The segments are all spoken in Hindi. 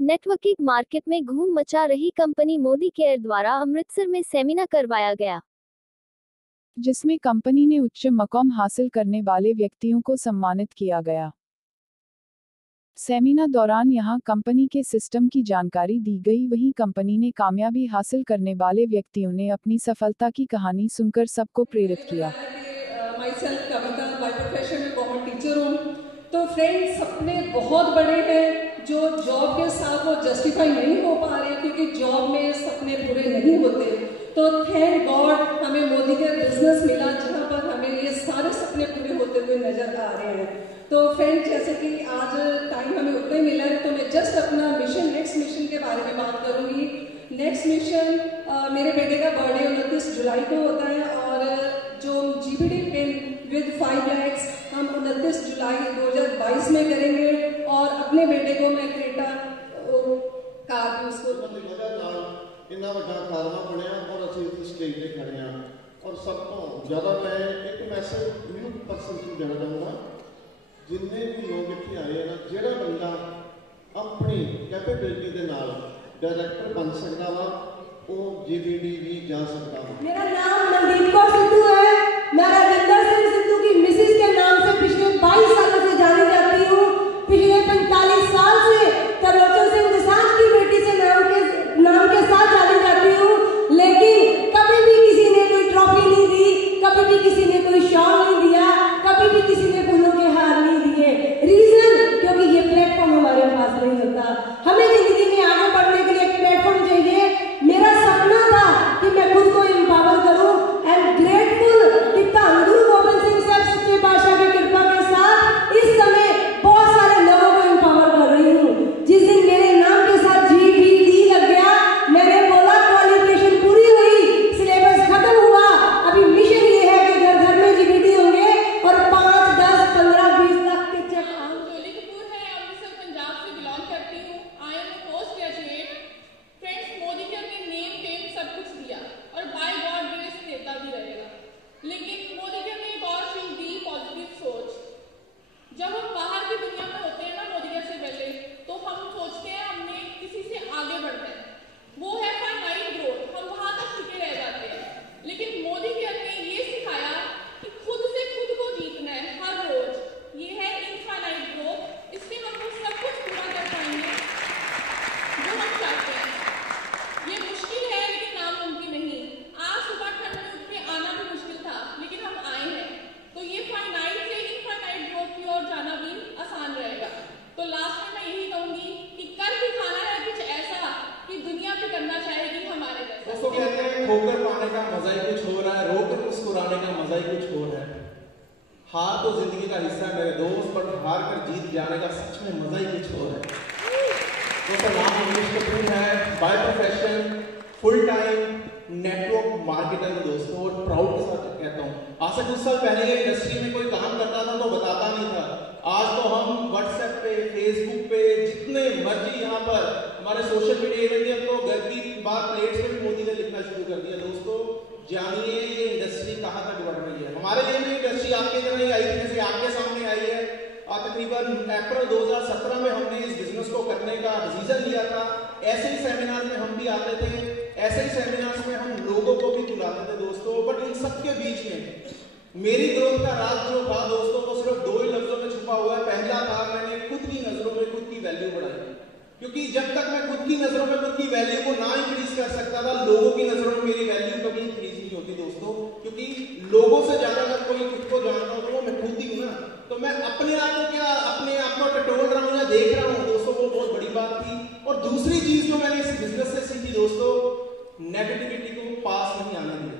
नेटवर्किंग मार्केट में धूम मचा रही कंपनी मोदी केयर द्वारा अमृतसर में सेमिनार करवाया गया, जिसमें कंपनी ने उच्च मकाम हासिल करने वाले व्यक्तियों को सम्मानित किया गया। सेमिनार दौरान यहां कंपनी के सिस्टम की जानकारी दी गई, वहीं कंपनी ने कामयाबी हासिल करने वाले व्यक्तियों ने अपनी सफलता की कहानी सुनकर सबको प्रेरित किया। तो फ्रेंड्स, सपने बहुत बड़े हैं जो जॉब के साथ वो जस्टिफाई नहीं हो पा रहे क्योंकि जॉब में सपने पूरे नहीं होते। तो थैंक गॉड हमें मोदी के बिजनेस मिला जहाँ पर हमें ये सारे सपने पूरे होते हुए नजर आ रहे हैं। तो फ्रेंड्स, जैसे कि आज टाइम हमें उतना ही मिला है तो मैं जस्ट अपना मिशन, नेक्स्ट मिशन के बारे में बात करूँगी। नेक्स्ट मिशन, मेरे बेटे का बर्थडे 29 जुलाई को होता है और जो GBD पिन विद 5 lakhs हम 29 जुलाई 2022 में करेंगे और अपने बेटे को मैं क्रेटा कार उसको इन्ना वड्डा कारवा बनया और असीं इस स्टेज पे खड़े हैं। और सब तो ज़्यादा मैं एक मैसेज यूथ पर्सन को देना चाहूँगा, जिन्ने भी लोग इत्थे आए हैं ना, जिहड़ा बंदा अपनी कैपेबिलिटी के नाल डायरैक्टर बन सकता वा वो GBD भी जा सकता वा। मेरा नाम मनदीप कौर सिद्धू है, मैं राजेंद्र सिंह सिद्धू की मिसेज के नाम से पिछले 22 सालों से जानी जाती हूँ। पिछले 45 साल से तरलोचन सिंह दोसांझ की बेटी से नाम के साथ जानी जाती हूँ, लेकिन कभी भी किसी ने कोई ट्रॉफी नहीं दी, कभी भी किसी ने कोई शॉल नहीं दिया, कभी भी किसी ने फूलों के हार नहीं दिए। रीजन क्योंकि ये प्लेटफॉर्म हमारे पास नहीं होता। हमें जिंदगी में आगे बढ़ने के लिए एक प्लेटफॉर्म चाहिए। मेरा सपना था कि मैं खुद को एम्पावर करूं। आई एम ग्रेटफुल कि धन गुरु गोबिंद सिंह साहब सच्चे पातशाह की कृपा के साथ इस समय बहुत सारे लोगों को एम्पावर कर रही हूँ। जिस दिन मेरे नाम के साथ GBD लग गया, मैंने बोला क्वालिफिकेशन पूरी हुई, सिलेबस खत्म हुआ, अभी मिशन ये है कि घर घर में GBD होंगे और 5, 10, 15, 20 लाख के चेक। जोली कपूर है, अमृतसर पंजाब से बिलोंग करती हूँ। I am post graduate. Friends, Modi के अपने नेम फेम सब कुछ दिया और बाय गॉड ग्रेस देता भी रहेगा, लेकिन मोदी के अपने एक और चीज दी, पॉजिटिव सोच। जब हम बाहर की दुनिया में होते हैं ना मोदी के से पहले, तो हम सोचते हैं हमने किसी से आगे बढ़ना है, वो है फाइनाइट ग्रोथ, हम वहां तक टिके रह जाते हैं। लेकिन मोदी के अपने ये सिखाया कि खुद से खुद को जीतना है हर रोज, ये है इनफाइनाइट ग्रोथ। इससे हम वो सब कुछ पूरा कर पाएंगे जो हम चाहते हैं। ये मुश्किल है लेकिन नामुमकिन नहीं। आज सुबह ठंड में उठ के आना भी मुश्किल था, लेकिन हम आए हैं। तो ये फाइनाइट से इनफाइनाइट ग्रोथ की ओर जाना भी आसान रहेगा। तो लास्ट में मैं यही कहूंगी कि कर दिखाना है कुछ ऐसा कि दुनिया भी करना चाहेगी हमारे जैसा। दोस्तों, कहते हैं ठोकर पाने का मजा ही कुछ हो रहा है, रोकर मुस्कुराने का मजा ही कुछ और है। हार तो जिंदगी का हिस्सा है मेरे दोस्त, पर हार कर जीत जाने का सच में मजा ही कुछ और है। दोस्तों, नाम मनीष कपूर है, by profession full time network marketer हूं दोस्तों, और प्राउड के साथ कहता हूं। आज से कुछ साल पहले ये इंडस्ट्री में कोई काम करता था तो बताता नहीं था। आज तो हम व्हाट्सएप पे, फेसबुक पे, जितने मर्जी यहाँ पर हमारे सोशल मीडिया इवेंट है, तो घर की बात प्लेट्स पे भी मोदी ने लिखना शुरू कर दिया। दोस्तों, जानिए ये इंडस्ट्री कहाँ तक बढ़ रही है। हमारे लिए भी इंडस्ट्री आपकी तरह ही आई थी जैसे आपके सामने आई है। तकरीबन अप्रैल 2017 में हमने इस बिजनेस को करने का डिसीजन लिया था। ऐसे ही सेमिनार में हम भी आते थे, ऐसे ही सेमिनार्स में हम लोगों को भी बुलाते थे दोस्तों। बट इन सबके बीच में मेरी ग्रोथ का राज जो था दोस्तों, वो सिर्फ 2 ही लफ्जों में छुपा हुआ है। पहला था, मैंने खुद की नजरों में खुद की वैल्यू बढ़ाई, क्योंकि जब तक मैं खुद की नजरों में खुद की वैल्यू को ना इंक्रीज कर सकता था, लोगों की नजरों में मेरी वैल्यू कभी इंक्रीज नहीं होती दोस्तों। क्योंकि लोगों से ज्यादा अगर कोई खुद को जानता हो तो वो मैं खुद ही हूं ना। तो मैं अपने आप को टटोल रहा हूं या देख रहा हूं दोस्तों, वो बहुत बड़ी बात थी। और दूसरी चीज जो मैंने इस बिजनेस से सीखी दोस्तों, नेगेटिविटी को पास नहीं आने दिया।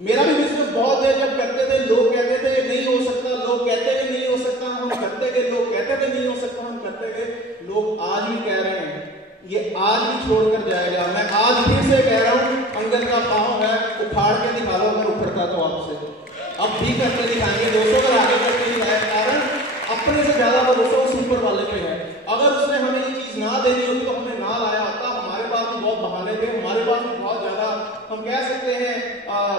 मेरा भी बिजनेस बहुत है, जब करते थे लोग कहते थे नहीं हो सकता, लोग कहते थे नहीं हो सकता, हम करते गए, लोग कहते थे नहीं हो सकता, हम करते गए। लोग आज भी कह रहे हैं, ये आज भी छोड़कर जाएगा। मैं आज फिर से कह रहा हूं, अंगद का पांव है, उखाड़ के दिखा लो अगर उखड़ता तो आपसे। अब भी करके दिखाएंगे दोस्तों, अगर आगे करके दिखाया, कारण अपने से ज्यादा वो दोस्तों सुपर वाले पे है। अगर उसने हमें ये चीज ना देनी होती तो हमें ना लाया होता। हमारे पास भी बहुत बहाने थे, हमारे पास भी बहुत ज्यादा हम कह सकते हैं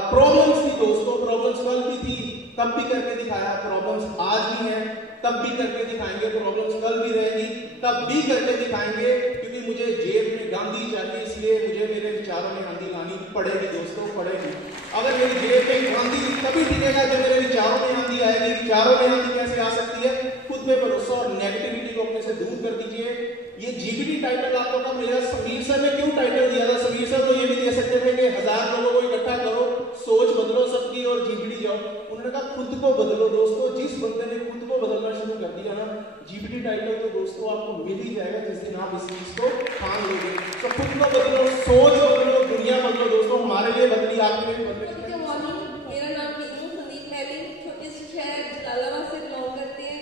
प्रॉब्लम्स थी दोस्तों, प्रॉब्लम्स कल भी थी, तब भी करके दिखाया, प्रॉब्लम्स आज भी हैं, तब भी करके दिखाएंगे, प्रॉब्लम्स कल भी रहेंगी, तब भी करके दिखाएंगे, क्योंकि मुझे जेब में गांधी चाहिए, इसलिए मुझे मेरे विचारों में गांधी लानी पड़ेगी दोस्तों, पड़ेगी। अगर मेरी जेब में गांधी तभी टिकेगा जब मेरे विचारों में गांधी आएगी। विचारों में गांधी कैसे आ सकती है? खुद पे भरोसा और नेगेटिविटी को अपने से दूर कर दीजिए। ये जीबीटी टाइटल आप लोगों का मिलेगा। समीर सर ने क्यों टाइटल दिया था? समीर सर तो ये भी दे सकते थे कि 1000 लोगों को इकट्ठा करो, सोच बदलो सबकी और जीबीटी जाओ। उन्होंने कहा खुद को बदलो दोस्तों। जिस बंदे ने खुद को बदलना शुरू कर दिया ना, जीबीटी टाइटल तो दोस्तों आपको मिल ही जाएगा जिस दिन आप इस चीज को ठान लोगे। तो खुद को बदलो, सोच बदलो, दुनिया बदलो दोस्तों। हमारे लिए बदली, आपके लिए बदली। मेरा नाम टीनू संदीप मैली, छोटे से शहर जलालाबाद से बिलोंग करते हैं।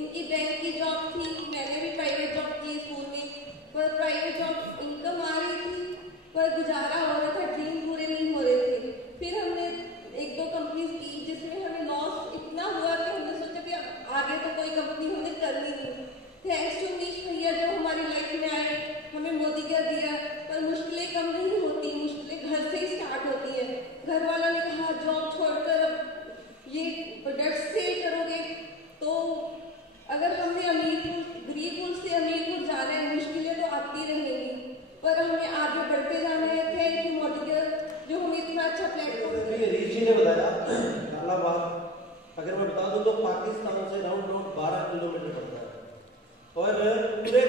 इनकी बैंक की जॉब थी, मैंने भी प्राइवेट जॉब की स्कूल में, पर प्राइवेट जॉब इनकम आ रही थी पर गुजारा हो रहा था, ड्रीम पूरे नहीं हो रहे थे। फिर हमने 1-2 कंपनीज की जिसमें हमें लॉस इतना हुआ कि हमने सोचा कि अब आगे तो कोई कंपनी हमें करनी नहीं। थैंक्स टू नीश भैया जो हमारी लाइफ में आए, हमें मोदी का दिया। पर मुश्किलें कम नहीं होती, मुश्किलें घर से ही स्टार्ट होती है। घर वाला ने कहा जॉब छोड़कर ये प्रोडक्ट सेल करोगे, तो अगर हमने गरीबपुर से अमीरपुर जाना है, मुश्किलें तो आती रहेंगी, पर हमें आगे बढ़ते जाना है। थैंक यू मोदी जो हमें इतना अच्छा प्लेटफॉर्म। ऋषि ने बताया जलालाबाद, अगर मैं बता दूं तो पाकिस्तान से राउंड 12 किलोमीटर पड़ता है और पूरे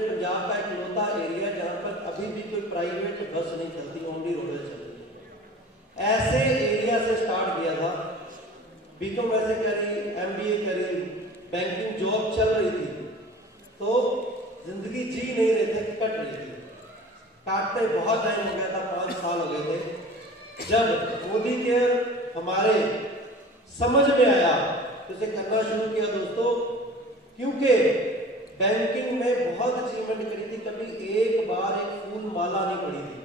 पंजाब का इकलौता एरिया जहाँ पर अभी भी कोई प्राइवेट बस नहीं चलती, ओनली रोड चलती है। ऐसे एरिया से स्टार्ट किया था। बीकॉम वैसे करी, एमबीए करी, बैंकिंग जॉब चल रही थी, तो जिंदगी जी नहीं रहे थे, कट रही थी। काटते बहुत टाइम हो गया था, 5 साल हो गए थे। जब मोदी केयर हमारे समझ में आया तो इसे करना शुरू किया दोस्तों, क्योंकि बैंकिंग में बहुत अचीवमेंट करी थी, कभी एक बार एक फूल माला नहीं पड़ी थी।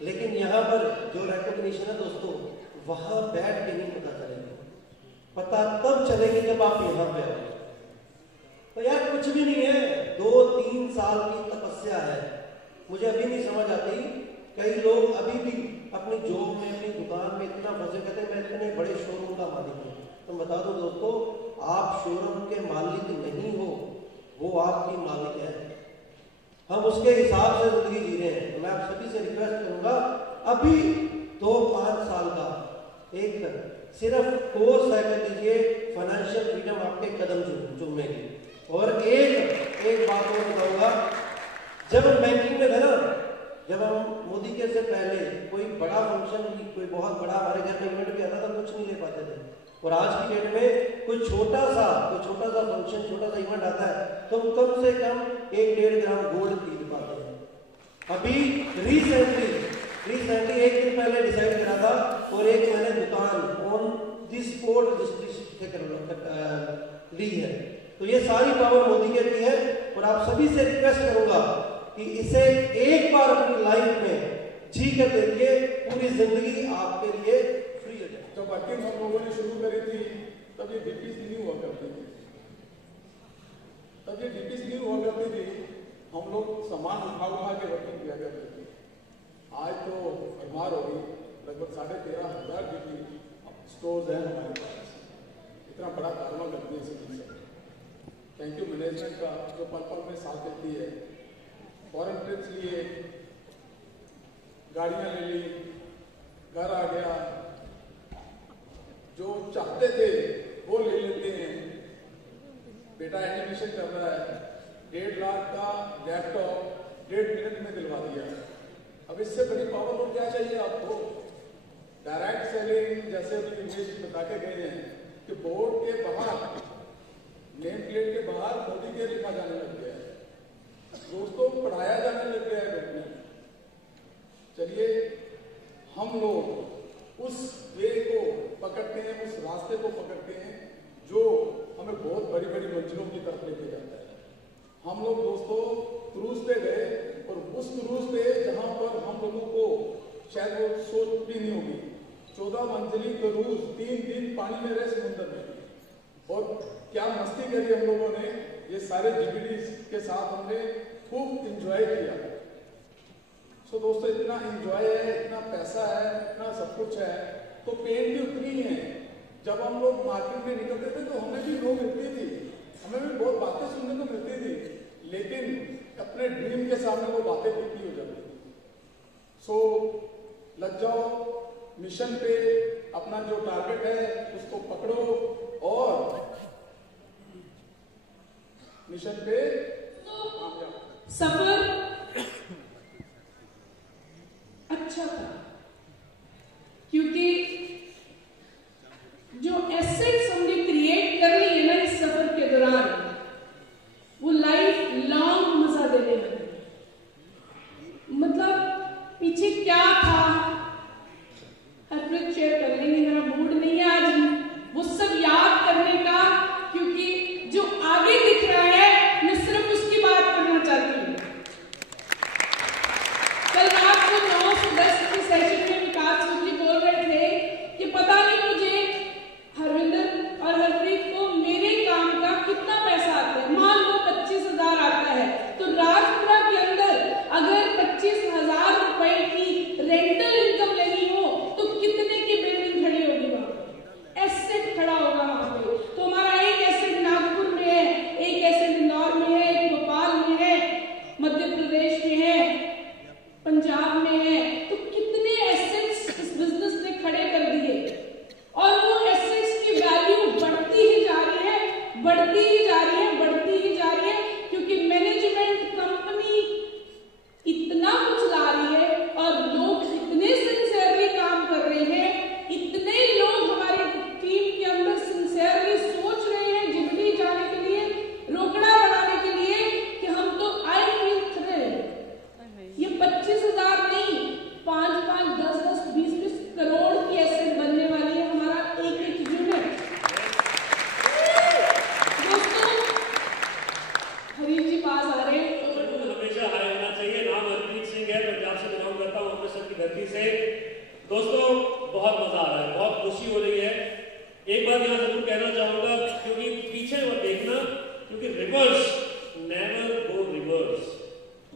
लेकिन यहाँ पर जो रिकॉग्निशन है दोस्तों, वहां बैठ के नहीं पता चलेगा, पता तब चलेगी जब आप यहाँ पे आओ। तो यार कुछ भी नहीं है, 2-3 साल की तपस्या है। मुझे अभी नहीं समझ आती, कई लोग अभी भी अपनी जॉब में, अपनी दुकान में इतना फंसे, कहते हैं मैं इतने बड़े शोरूम का मालिक हूँ। तो बता दो दोस्तों, आप शोरूम के मालिक नहीं हो, वो आपकी मालिक है। हम उसके हिसाब से जिंदगी जी रहे हैं। तो मैं आप सभी से रिक्वेस्ट करूंगा, अभी 2-5 साल का एक सिर्फ कोर्स है कर दीजिए, फाइनेंशियल फ्रीडम आपके कदम चूमेगी। और एक बात और बताऊंगा, जब हम बैंकिंग में थे ना, जब हम मोदी के से पहले कोई बड़ा फंक्शन, कोई बहुत बड़ा हमारे घर में इवेंट भी आता था, कुछ नहीं ले पाते थे। और आज की डेट में कोई छोटा सा फंक्शन, छोटा सा इवेंट आता है तो हम कम से कम 1-1.5 ग्राम गोल्ड खरीद पाते हैं। अभी रिसेंटली 1 दिन पहले डिसाइड करा था और एक मैंने दुकान ऑन दी स्पॉट ली है। तो ये सारी पावर मोदी के लिए है। और आप सभी से रिक्वेस्ट करूंगा कि इसे एक बार अपनी लाइफ में जी कर देखिए, पूरी जिंदगी आपके लिए फ्री हो जाए। जब वर्किंग हम लोगों ने शुरू करी थी तब ये डीपीस नहीं हुआ करती थी, हम लोग सामान उठा के वर्किंग किया करते थे। आज तो भरमार हो गई, लगभग 13,500 डीपी स्टोर्स हैं हमारे पास। इतना बड़ा कारोबार करते हैं सभी से। थैंक यू मैनेजमेंट का जो पल में साथ देती है। फॉरेन ट्रिप्स लिए, गाड़ियाँ ले ली, घर आ गया, जो चाहते थे वो ले लेते हैं। बेटा एडमिशन कर रहा है, 1.5 लाख का लैपटॉप 1.5 मिनट में दिलवा दिया। अब इससे बड़ी पावर और क्या चाहिए आपको? डायरेक्ट सेलिंग, जैसे अभी इंग्लिश बता के गए हैं कि बोर्ड के बाहर, नेम प्लेट के बाहर मोदी के लिखा जाने लग गया है दोस्तों, पढ़ाया जाने लग गया है घर में। चलिए हम लोग उस वे को पकड़ते हैं, उस रास्ते को पकड़ते हैं जो हमें बहुत बड़ी बड़ी मंजिलों की तरफ लेके जाता है। हम लोग दोस्तों क्रूज पे गए और उस क्रूज पे जहां पर हम लोगों को शायद वो सोच भी नहीं होगी, 14 मंजिली क्रूज, 3 दिन पानी में रहे समुद्र में, और क्या मस्ती करी हम लोगों ने। ये सारे जीबीडी के साथ हमने खूब इंजॉय किया। सो दोस्तों इतना एंजॉय है, इतना पैसा है, इतना सब कुछ है, तो पेन भी उतनी ही है। जब हम लोग मार्केट में निकलते थे तो हमें भी लो मिलती थी, हमें भी बहुत बातें सुनने को मिलती थी, लेकिन अपने ड्रीम के सामने वो बातें फीकी हो जाती थी। सो लग जाओ मिशन पे, अपना जो टारगेट है उसको पकड़ो और मिशन पे सफर अच्छा था, क्योंकि जो एसेट्स हमने क्रिएट कर लिए ना इस सफर के दौरान, वो लाइफ लॉन्ग मजा देने लगे। मतलब पीछे क्या था हरप्रीत शेयर कर लेंगे, मेरा मूड नहीं है आज वो सब याद करने का, क्योंकि जो आगे दिख रहा है मैं सिर्फ उसकी बात करना चाहती हूँ। कल रात को 9 से 10 के सेशन में विकास जी बोल रहे थे कि पता नहीं मुझे हरविंदर और हरप्रीत को मेरे काम का कितना पैसा आता है। मान लो 25,000 आता है, तो राजपुरा के अंदर अगर 25,000 रुपए की रेंटल इनकम लेनी हो तो कितने की बिल्डिंग खड़ी होगी वहां पे, एसेट खड़ा होगा वहां पे। तो हमारा एक एसेट नागपुर में है, एक एसेट इंदौर में है, एक भोपाल में है, मध्य प्रदेश में है, पंजाब में है। तो कितने एसेट्स इस बिजनेस ने खड़े कर दिए और वो एसेट्स की वैल्यू बढ़ती ही जा रही है, बढ़ती ही जा रही है, बढ़ती ही जा रही है, क्योंकि मैनेजमेंट कंपनी इतना कुछ ला रही है और लोग इतने सिंसियरली काम कर रहे हैं, इतने लोग हमारी टीम के अंदर सिंसियरली सोच रहे हैं जिंदगी जाने के लिए, रोकड़ा बनाने के लिए, कि हम तो आई फील थ्रिल्ड। ये 25,000 नहीं, 5-5, 10-10, 20-20 करोड़ की एसेट बनने वाली है हमारा एक यूनिट। दोस्तों हरीश जी पास आ रहे हैं। हमेशा हाई होना चाहिए। नाम हरप्रीत सिंह है, पंजाब से बिलोंग करता हूँ, अमृतसर की धरती से। दोस्तों बहुत मजा आ रहा है, बहुत खुशी हो रही है। एक बात यहाँ जरूर कहना चाहूंगा, क्योंकि पीछे मत देखना, क्योंकि रिवर्स नेवर गो रिवर्स।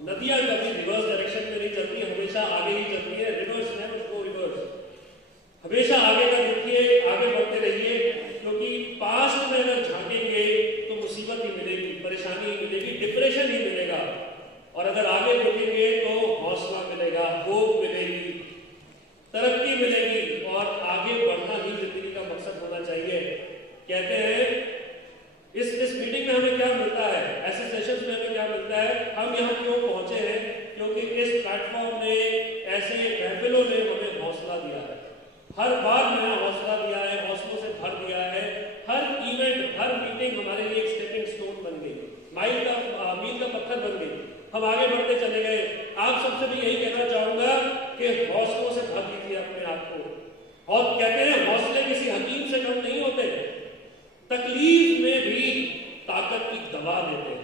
नदियां कभी रिवर्स डायरेक्शन में नहीं चलती, हमेशा आगे ही चलती है। रिवर्स नेवर गो रिवर्स, हमेशा आगे का देखिए, आगे बढ़ते रहिए, क्योंकि पास्ट में अगर झांकेंगे तो मुसीबत ही मिलेगी, परेशानी ही मिलेगी, डिप्रेशन ही मिलेगा, और अगर आगे बढ़ेंगे तो हौसला मिलेगा, होप मिलेगी, तरक्की मिलेगी, और आगे बढ़ना ही जिंदगी का मकसद होना चाहिए। कहते हैं इस मीटिंग में हमें क्या मिलता है, ऐसे सेशंस में हमें क्या मिलता है, हम यहाँ क्यों पहुंचे हैं, क्योंकि इस प्लेटफॉर्म ने, ऐसे महफिलों ने हमें हौसला दिया है। हर बार नया हौसला दिया है, हौसलों से भर दिया है। हर इवेंट, हर मीटिंग हमारे लिए एक स्टेपिंग स्टोन बन गई, मील का पत्थर बन गई। हम आगे बढ़ते चले गए। आप सबसे भी यही कहना चाहूंगा कि हौसलों से भर दीजिए अपने आप को। और कहते हैं हौसले किसी हकीम से कम नहीं होते, तकलीफ में भी ताकत की दवा देते हैं।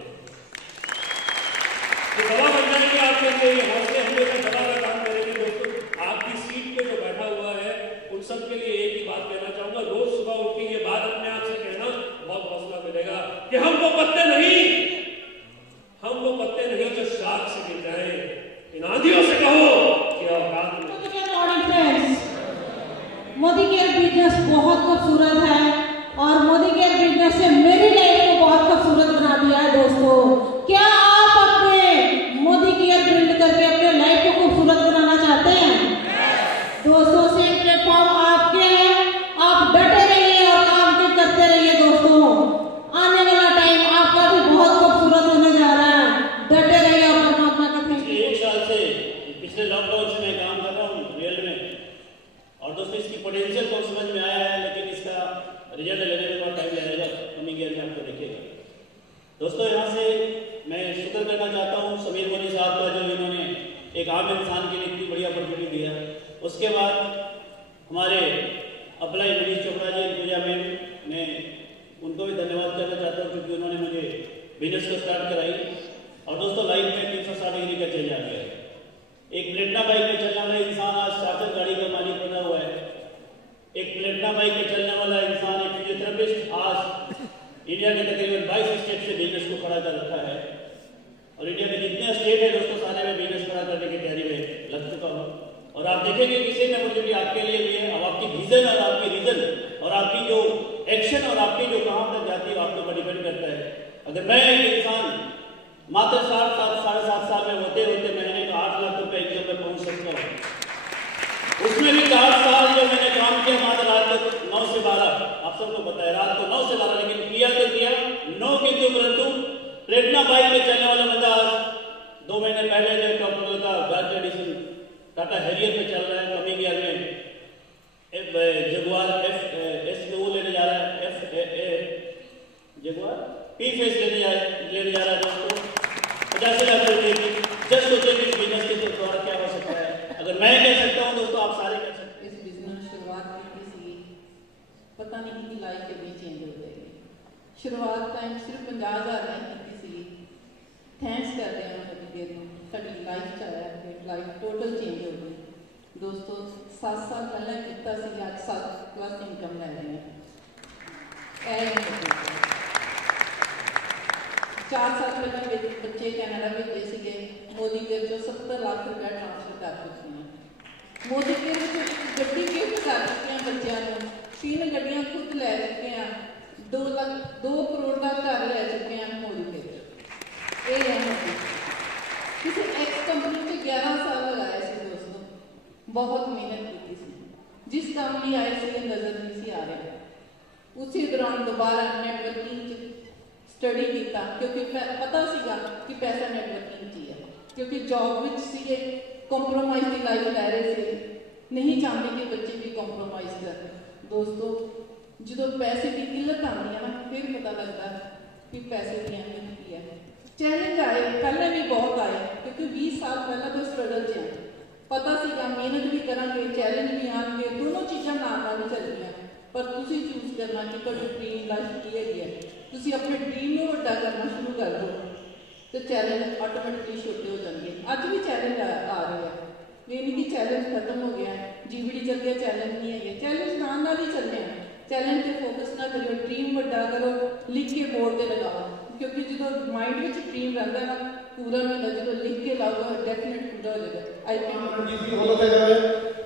तो दवा बन जाएंगे आपके लिए, ये हौसले हमेशा दवा का काम करेंगे। दोस्तों आपकी सीट पे जो बैठा हुआ है उन सब के लिए एक ही बात कहना चाहूंगा, रोज सुबह उठ के ये बात अपने आप से कहना, बहुत हौसला मिलेगा कि हम वो पत्ते नहीं जो शाख से गिर जाए। इन आंधियों से कहो कि औकात में। मोदी केयर बिजनेस बहुत खूबसूरत है और मोदी केयर बिजनेस से मेरी लाइफ को बहुत खूबसूरत बना दिया है। दोस्तों क्या आप अपने मोदी केयर बिल्ड करके अपने लाइफ को खूबसूरत बनाना चाहते हैं? दोस्तों सेम प्लेटफॉर्म आपके हैं, आप डटे रहिए और काम करते रहिए। दोस्तों आने वाला टाइम आपका भी बहुत खूबसूरत होने जा रहा है, डटे रहिए और परमात्मा का थैंक यू। एक साल से, पिछले लॉकडाउन से मैं काम कर रहा हूँ रियल में, और दोस्तों इसकी पोटेंशियल तो समझ में आया है, लेकिन इसका रिजल्ट लेने में बहुत टाइम लगेगा, कमिंग ईयर में आपको देखिएगा। दोस्तों यहाँ से मैं शुक्र करना चाहता हूँ समीर मोदी साहब का, जो इन्होंने एक आम इंसान के लिए इतनी बढ़िया अपॉर्चुनिटी दिया। उसके बाद हमारे अप्लाई मनीष चोपड़ा जी, पूजा मैम, मैं उनको भी धन्यवाद करना चाहता हूँ, क्योंकि उन्होंने मुझे बिजनेस को स्टार्ट कराई। और दोस्तों लाइफ में 360 डिग्री का चेंज आ गया है। एक प्लेटिना बाइक में चलने वाला इंसान आज चार्जर गाड़ी का मालिक बना हुआ है। एक प्लेटिना बाइक में चलने वाला इंसान, एक फिजियोथेरेपिस्ट, आज इंडिया के तकरीबन 22 स्टेट से बिजनेस को खड़ा कर रखा है। और इंडिया के जितने स्टेट है दोस्तों, सारे में बिजनेस खड़ा करने की तैयारी में और आप देखेंगे कि सेम अपॉर्चुनिटी आपके लिए भी है। अब आपकी विजन और आपकी रीजन और आपकी जो एक्शन और आपकी जो कहाँ तक जाती है आपके ऊपर डिपेंड करता है। अगर मैं एक इंसान मात्र 7.5 साल में होते होते महीने का 8 लाख रुपए इनकम में पहुंच सकता हूँ, उसमें भी 4 साल जो मैंने काम किया मात्र रात को 9 से 12, आप सबको पता है रात को 9 से 12, लेकिन किया तो किया 9 किंतु परंतु प्लेटिना बाइक में चलने वाला बंदा आज 2 महीने पहले जब टॉप का गार्ड एडिशन टाटा हैरियर पे चल रहा है, कमिंग ईयर में जगुआर एस में वो लेने जा रहा है, जगुआर पी फेस लेने जा रहा है दोस्तों 50 लाख रुपए की। जस्ट सोचिए कि बिजनेस के द्वारा क्या हो सकता है। अगर मैं कह सकता हूँ दोस्तों आप सारे कह सकते हैं। इस बिजनेस शुरुआत की पता नहीं कि लाइफ कितनी चेंज हो जाएगी। शुरुआत टाइम सिर्फ 50,000 नहीं की थैंक्स कर रहे हैं मोदी जी को, साड़ी लाइफ चाहे लाइफ टोटल चेंज हो गई दोस्तों। 7 साल पहले कितना सी आज 7+ इनकम ले रहे हैं। 4 साल पहले बच्चे कैनेडा भेजे थे, मोदी के जो 70 लाख रुपया ट्रांसफर कर चुके हैं। मोदी के गड्डी गिफ्ट कर चुके हैं बच्चों को, 3 गड्डियां खुद ले चुके हैं, 2 करोड़ का घर ले चुके हैं मोदी के। ये है मोदी। किसी एक्स कंपनी से 11 साल लगाए थे दोस्तों, बहुत मेहनत की थी। जिस काम लिए आए थे नजर नहीं सी आ रहे, उसी दौरान दोबारा नेटवर्किंग स्टडी किया, क्योंकि पता सीगा कि पैसा नेटवर्किंग चाहिए, क्योंकि जॉब विच सीगे कॉम्प्रोमाइज की लाइफ लै रहे थे, नहीं चाहते कि बच्चे भी कॉम्प्रोमाइज करें। दोस्तों जो पैसे की किल्लत आती है ना, फिर पता लगता है कि पैसे की अहमियत की है। चैलेंज आए पहले भी बहुत आए, क्योंकि 20 साल पहले तो स्ट्रगल च पता सीगा मेहनत भी करांगे, चैलेंज भी आएंगे, दोनों चीज़ां नाल चलदियां। पर तुसीं चूज करना कि तुहाडी ड्रीम लाइफ की है। तुसीं अपने ड्रीम को वड्डा करना शुरू कर दो तो चैलेंज ऑटोमेटिकली छोटे हो जाएंगे। अज भी चैलेंज आ रहे हैं, ये नहीं कि चैलेंज खत्म हो गया है, जीबीडी चल गया चैलेंज नहीं है। चैलेंज नाल ही चलने हैं। चैलेंज पर फोकस ना करो, ड्रीम वड्डा करो, लिख के बोर्ड पर लगाओ, क्योंकि जो माइंड में ड्रीम रहता है ना पूरा नहीं होता, जो लिख के लाओ डेफिनेट पूरा हो जाएगा। आई थिंक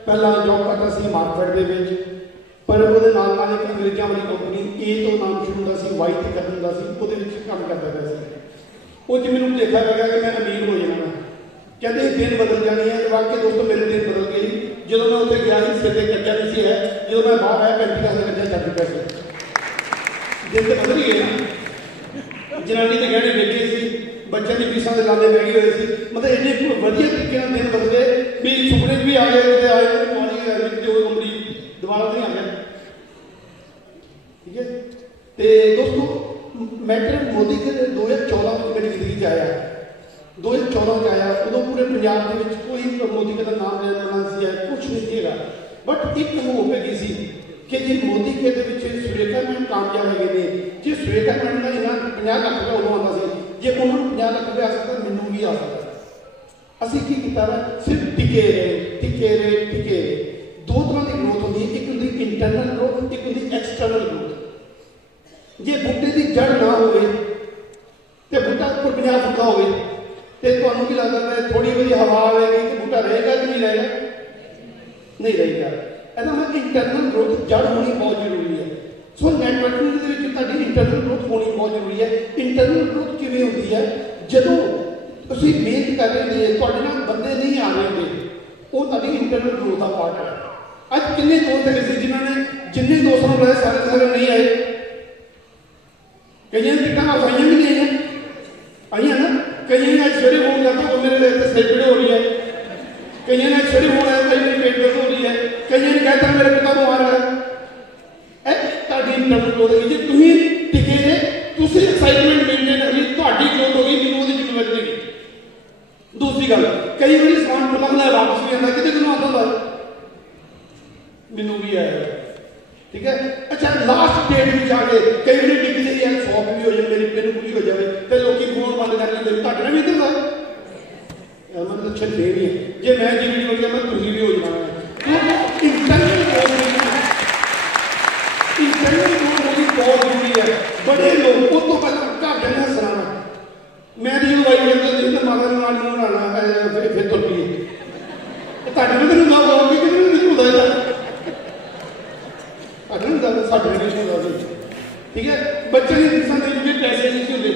पहला जॉब करता सी मार्केट के विच, पर वो एक अंग्रेजों वाली कंपनी ए तो नाम शुरू होता सी, वाई ते कर दिंदा सी, ਉਹਦੇ ਵਿੱਚ ਕੰਮ करता पिया सी। वो च मैनूं देखा लगा कि मैं अमीर हो जाना। कहते दिन बदल जानी है। वाकई दोस्तों मेरे दिन बदल गई जो मैं उत्थे गया ही सिर ते कच्चा नहीं सी है, जो मैं बाहर आया 35 का कच्चा चढ़ पिया सी। दिन तो बदल ही गए, जनानी के गहने बेचे सी, बच्चों की फीसा के लाने महंगे हुए सी। मतलब इन्ने वधिया तरीके दिन बदले भी सुपने भी आ गए आए कंपनी दोबारा नहीं आ गया। ठीक है। तो दोस्तों मैटर मोदी के 2014 में मेरी जिंदगी आया, 2014 में आया, उदों पूरे पंजाब के कोई मोदी का नाम लेना सी है, कुछ नहीं सीगा। बट एक हो गई सी कि जी मोदी के सुरेखा मैम कामयाब है, जो सुरेखा मैम का इन्ना 50 लाख रुपया उदों आता सी, जे उन्होंने 50 लाख रुपया आ सकता मैनू भी आ सकता। असीं की कीता वा सिर्फ टिके रहे। 2 तरह की ग्रोथ होती है, एक होंदी इंटरनल ग्रोथ, एक होंदी एक्सटर्नल ग्रोथ। जे बूटे की जड़ ना हो तो बूटा ऊपर 50 फुट का हो तो तुहानूं की लगता है थोड़ी बड़ी हवा आएगी तो बूटा रहेगा कि नहीं रहेगा? नहीं रहेगा। ऐसा मतलब इंटरनल ग्रोथ जड़ होनी बहुत जरूरी है। सो नैटवर्किंग के इंटरनल ग्रोथ होनी बहुत जरूरी है। इंटरनल ग्रोथ किवें होती है? जदों तुसीं मेहनत कर रहे हो, तुहाडे नाल बंदे नहीं आ रहे होंदे, वो तुहाडी इंटरनल ग्रोथ का पार्ट है। अज किन्ने दोस्त है जिन्होंने जिन्ने दोस्तों बुलाए सारे नहीं आए, कई टिकटा आईया भी नहीं आई है ना। कई ने सवेरे फोन करता वो मेरे सिर पीड़ हो रही है, कई ने सवेरे फोन आया कई मेरी पेट दर्द हो रही है, कई ने कहता मेरे पिता को आ रहा है। इंटरनल ग्रोथ है जी, तुम टिके ने, तुम एक्साइटमेंट मेनटेन करी, ਤੁਹਾਡੀ ग्रोथ हो गई, मैनूं ਉਹਦੀ ਜ਼ਿੰਮੇਵਾਰੀ नहीं। दूसरी गल कई बार समान खुला बनाया वापस भी आता, कितने दिनों आता था मैनू भी आया। ठीक है। अच्छा लास्ट डेट में जाके कई बार डिग्री यार 100 भी हो जाए, मेरी मैनू पूरी हो जाए तो लोग फोन बंद कर लेंगे, घट भी इधर का मतलब लक्षण दे नहीं है। जे मैं जीबीडी हो गया मैं तुम भी हो जाना है। तो इंटरनल ग्रोथ बहुत जरूरी है। बड़े लोग उस तो पहले घर देना सराना मैं तो जो वाई कहता तो माता नाल बनाना फिर तुर पी तुम ठीक है, बच्चे की फीसां देने के पैसे नहीं सी होंदे,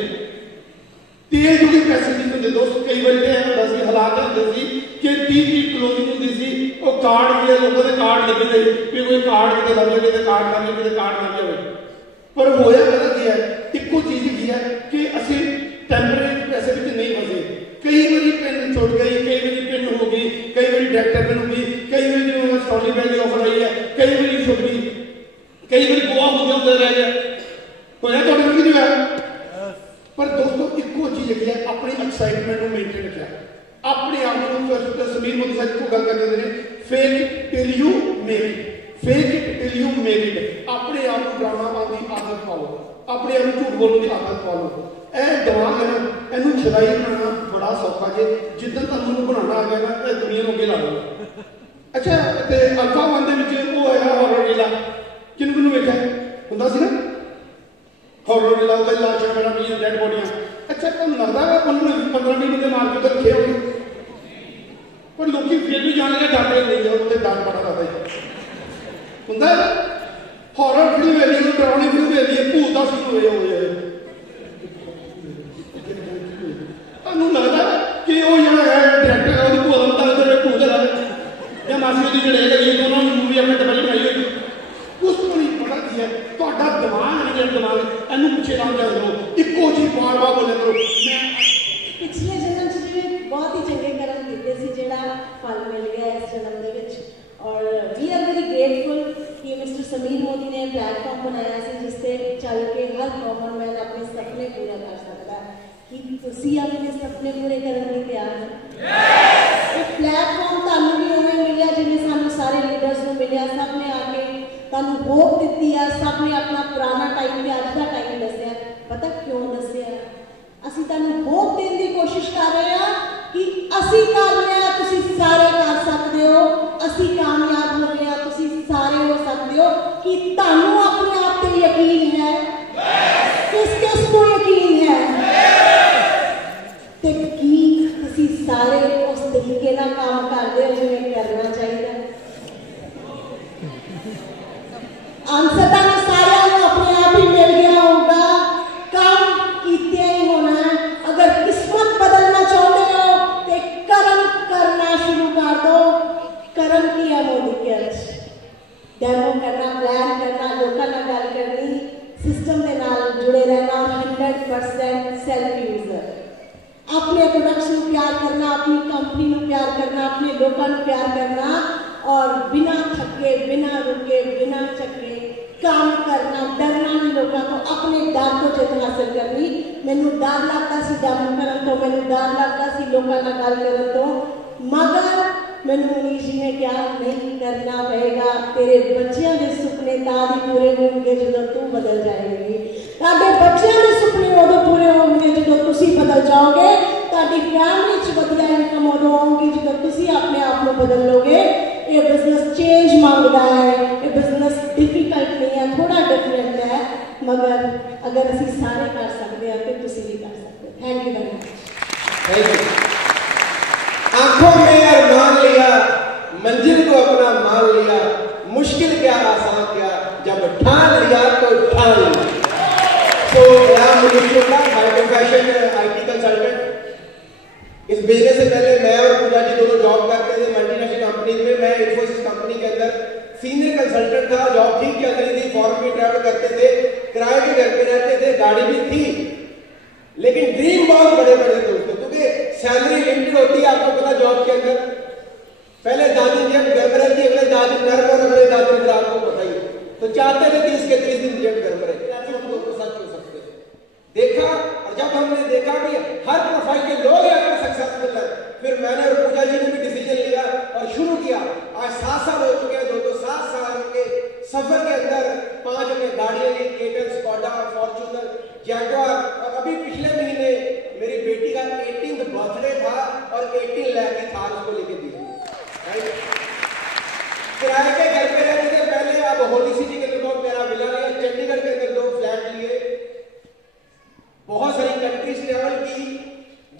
तेज जो पैसे नहीं होंदे। दोस्त कई बार ये होंदा सी, हालात होंदे सी कि 30 क्लोजिंग होंदी सी, वो कार्ड भी लोगों के कार्ड लगे थे कि कोई कार्ड कितने लग जाए, कितने कार्ड लग जाए, कितने कार्ड लग जाए। पर होया पता की है, एको चीज की है कि असी टैंपरेरी पैसे भी नहीं फसे। कई बार पिन छुट गई, कई बार पिन हो गई, कई बार डायरेक्टर पिन हो गई, कई बार जो स्टॉली बैग ऑफर आई है, कई बार छुट गई, कई बार गोवा होते रह गया। होया तो नहीं है। पर दोस्तों एको चीज है अपनी एक्साइटमेंट को मेनटेन रखा, अपने आप को समीर मोदी साहब को गल करते हैं, fake till you make it, fake it till you make it. अपने आप को ड्रामा पाने की आदत पाओ, अपने आप झूठ बोलने की आदत पाओ। यह दिमाग है ना, इनू छदाई बनाना बड़ा सौखा जे, जिदन तुम बनाना आ गया ना दुनिया को अगे ला दो। अच्छा अल्फा वन के वो है हॉरर विला, किन किनू वेखा होंदा सी ना हॉरर विला, उसका लाश बड़ा भी डेड बॉडियां। अच्छा तुम लगता है 15-20 बंदे मार के उधर रखे होंगे, पर लोग फिर भी जाने का डरते नहीं है, उत्ते डर बड़ा ज्यादा होंदा है। हॉरर फिल्म वेली डरावनी फिल्म वेली भूत का सीन होए हुए तुहानू लगता है कि वो जो है डायरेक्टर है वो भूत उधर भूत है या मासी की जड़े लगी तो उन्होंने मूवी अपने डबल बनाई हुई कुछ तो नहीं पता की है। तुहाडा दिमाग है जेड़ा दिमाग इनू पिछे ला जाया करो, इक्को चीज बार-बार बोलिया करो। पिछले जन्म च जिवें बहुत ही चंगे कर्म कीते सी, जेड़ा फल मिल गया इस जन्म दे विच। और वी आर वेरी ग्रेटफुल कि मिस्टर समीर मोदी ने प्लेटफॉर्म बनाया सी जिससे चल के हर कॉमन मैन अपने सपने पूरे कर सकता है। कि तुसी अपने सपने पूरे करने के तैयार हो? एक प्लेटफॉर्म तुहानू भी उवें मिलिया जिवें सानू सारे लीडर्स नू मिलिया, सब ने आके तुहानू होप दित्ती है, सब ने अपना पुराना टाइम ते अज दा टाइम दस्सिया। पता क्यों दस्सिया? असी तुहानू होप देने की कोशिश कर रहे हैं कि असी कर लिया तुसी सारे कर सकते हो, असी कामयाब हो गए तुसी सारे हो सकते हो। कि तुहानू अपने आप पे यकीन है? किस किस को यकीन है? ते की तुसी सारे उस तरीके नाल काम करदे हो जिवें करना चाहिए? आंसर तुहानू सारिआं नू अपने आप ही मिल गया होगा, काम कीते ही होना है। अगर किस्मत बदलना चाहते हो तो कर्म करना शुरू कर दो। कर्म की है मोदी के अंदर, डेमो करना, प्लान करना, लोगों नाल गल करनी, सिस्टम के नाल जुड़े रहना, 100% सेल्फ यूजर, अपने प्रोडक्ट्स को प्यार करना, अपनी कंपनी को प्यार करना, अपने लोगों को प्यार करना और बिना थके, बिना रुके, बिना चके काम करना, डरना नहीं लोगों को, अपने डर को जित हासिल करनी। मैनू डर लगता सी डेमो करन तो, मैनू डर लगता सी लोगों नाल गल करन तो, मगर मैनू मनीष जी ने क्या नहीं करना पड़ेगा। तेरे बच्चों के सुपने ताद ही पूरे होंगे जो तू बदल जाएगी। ताडे बच्चों के सुपने उदों पूरे होंगे जो तुसी बदल जाओगे। ताडी फैमिली च वधिया इनकम उदों आऊगी जो तुसी अपने आप को बदल लोगे। ये बिजनेस चेंज मांगता है, ये बिजनेस डिफिकल्ट नहीं है, थोड़ा डिफरेंट है, मगर अगर असी सारे कर सकते हैं तो तुसी भी कर सकते हो। Thank you very much. Thank you. आंखों में अरमान लिया, मंजिल को अपना मान लिया, मुश्किल क्या आसान क्या, जब ठान लिया तो ठान लिया। तो Munish Shukla, my profession IT consultant. इस भेजने से पहले मैं और पूजा जी दोनों जॉब करते थे मल्टीनेशनल कंपनी में। मैं इन्फोसिस कंपनी के अंदर सीनियर कंसल्टेंट था, जॉब ठीक चल रही थी, फॉरेन में ट्रैवल करते थे, किराए के घर पे रहते थे, गाड़ी भी थी, लेकिन ड्रीम बहुत बड़े बड़े थे उसके, क्योंकि सैलरी लिमिटेड होती है, आपको पता जॉब के अंदर। पहले दादी जब घर में रहती है, अगले दादी नर्म और अगले दादी फिर आपको पता ही, तो चाहते थे 30 के 30 दिन जब घर में रहते सच हो सकते। देखा, और जब हमने देखा कि हर प्रोफाइल के लोग यहाँ पर सक्सेसफुल है, फिर मैंने और पूजा जी ने भी डिसीजन लिया और शुरू किया। आज 7 साल हो चुके हैं, 7 साल के सफर के अंदर 5 में गाड़ियां ली, केटन, स्कॉडा, फॉर्च्यूनर, जैगुआर, और अभी पिछले महीने मेरी बेटी का 18th बर्थडे था और 18 लाख की थार उसको लेके दी। किराए के घर पे रहते थे पहले, अब होली सिटी के अंदर मेरा विला लिया, चंडीगढ़ के अंदर 2 फ्लैट लिए, बहुत सारी कंट्रीज ट्रेवल की।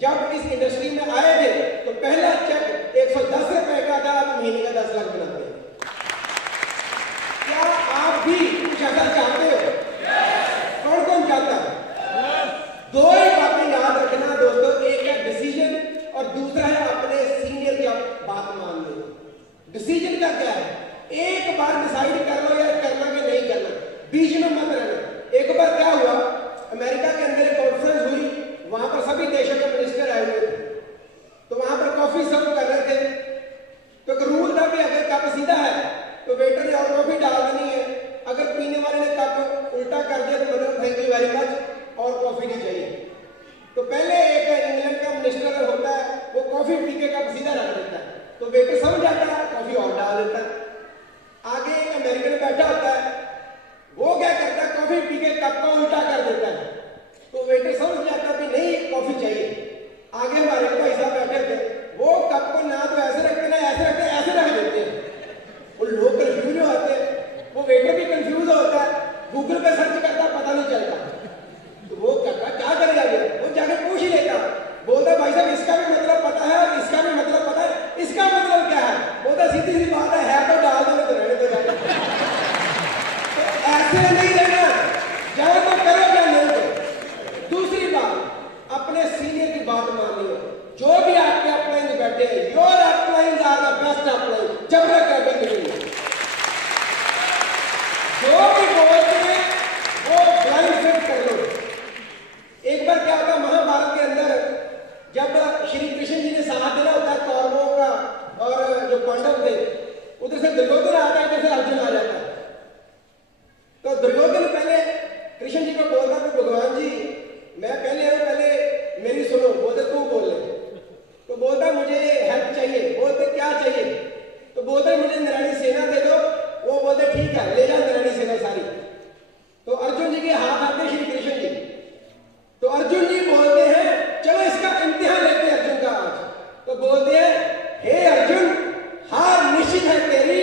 जब इस इंडस्ट्री में आए थे तो पहला चेक 110 रुपए का था, अब महीने का 10 लाख बनाते हैं। क्या आप भी कुछ ऐसा चाहते हो? डिसीजन का क्या है, एक बार डिसाइड कर लो या करना कि नहीं करना, बीच में मत रहना। एक बार क्या हुआ, अमेरिका के अंदर एक कॉन्फ्रेंस हुई, वहां पर सभी देशों के मिनिस्टर आए हुए थे, तो वहां पर कॉफी सर्व कर रहे थे। तो एक रूल था कि अगर कप सीधा है तो वेटर ने और कॉफी डाल देनी है, अगर पीने वाले ने कप उल्टा कर दिया तो मतलब थैंक यू वेरी मच और कॉफी नहीं चाहिए। तो पहले एक इंग्लैंड का मिनिस्टर होता है, वो कॉफी पी के कप सीधा रख देता है, तो वेटर समझ जाता है, कॉफी और डाल देता है। आगे एक अमेरिकन बैठा होता है, वो क्या करता है, कॉफी पी के कप को उल्टा कर देता है, तो वेटर समझ जाता है कि नहीं कॉफी चाहिए। आगे हमारे भाई साहब बैठे थे, वो कप को ना तो ऐसे रखते ना ऐसे रखते, ऐसे रख देते हैं। वो लोग कंफ्यूज होते हैं, वो वेटर भी कंफ्यूज होता है, गूगल पे सर्च करता पता नहीं चलता, तो वो करता क्या करेगा, वो जाके पूछ ही लेता, बोलता भाई साहब इसका भी मतलब पता है और इसका भी मतलब पता है, इसका मतलब क्या है, बोलता सीधी सी बात है तो डाल दो तो रहने दो। तो ऐसे नहीं रहना, चाहे तो करो या नहीं करो। दूसरी बात, अपने सीनियर की बात मानिए, जो भी आपके अपलाइन बैठे हैं, your upline are the best upline, जब तक कहते नहीं, जो भी बोलते हैं वो ब्लाइंड फेथ कर लो। एक बार क्या होता, महाभारत के अंदर जब श्री कृष्ण जी ने साथ देना होता है कौरवों का, और जो पांडव थे, उधर से दुर्योधन आता है, इधर से अर्जुन आ जाता है। तो दुर्योधन पहले कृष्ण जी को बोलता है भगवान जी मैं पहले हूं, पहले मेरी सुनो, बोलते तू बोल ले। तो बोलता मुझे हेल्प चाहिए, बोलते क्या चाहिए, तो बोलते मुझे नरायणी सेना दे दो। वो बोलते ठीक है ले जाओ नरायणी सेना सारी। तो अर्जुन जी के हाथ आते श्री कृष्ण जी, तो अर्जुन जी बोलते हैं चलो इसका इम्तिहान लेते हैं अर्जुन का आज। तो बोलते हैं हे अर्जुन हार निश्चित है तेरी,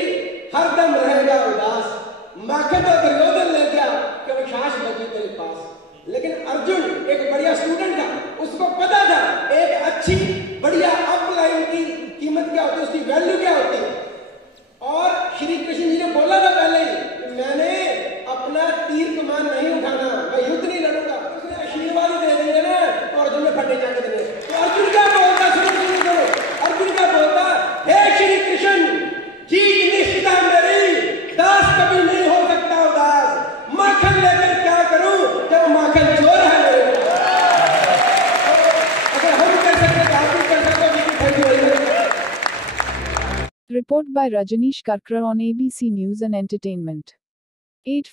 हरदम रहेगा उदास, माखे तो दुर्योधन ले गया कि वो शास बची तेरे पास। लेकिन अर्जुन एक बढ़िया स्टूडेंट था, उसको पता था एक अच्छी बढ़िया अपलाइन की कीमत क्या होती है, उसकी वैल्यू क्या होती है। और श्री कृष्ण जी ने बोला था पहले ही, मैंने अपना तीर कमान नहीं उठाना, मैं युद्ध नहीं लड़ूंगा। उसने आशीर्वाद दे देंगे ना तो अर्जुन में फटे जाके देंगे। तो अर्जुन क्या बोलता, सुनो, अर्जुन क्या बोलता, हे श्री कृष्ण जीत निश्चित है मेरी, दास कभी नहीं हो सकता उदास, माखन लेकर क्या करूं जब माखन चोर है मेरे पास। अगर हम कर सकते तो आप भी कर सकते। Report by Rajanish Karkar on ABC News and Entertainment. 8